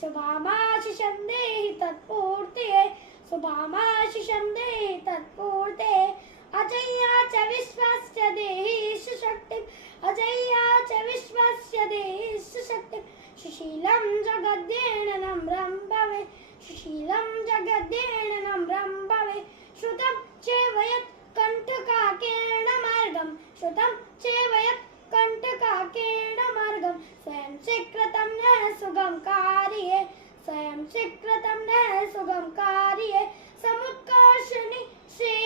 शुभामाशिषं देहि तत्पूर्तये शुभामाशिषं देहि तत्पूर्तये अजय्या च विश्वस्य देहि सुशक्तिम् अजय्या च विश्वस्य देहि सुशक्तिम् सुशीलं जगद्येन नम्रं भवे सुशीलं जगद्येन नम्रं भवे श्रुतं चैव यत् कण्टकाकेण मार्गं श्रुतं चैव यत् कण्टकाकेण मार्गं स्वयं स्वीकृतं न सुगं कार्ये स्वयं स्वीकृतं न सुगं कार्ये समुत्कर्षणि श्री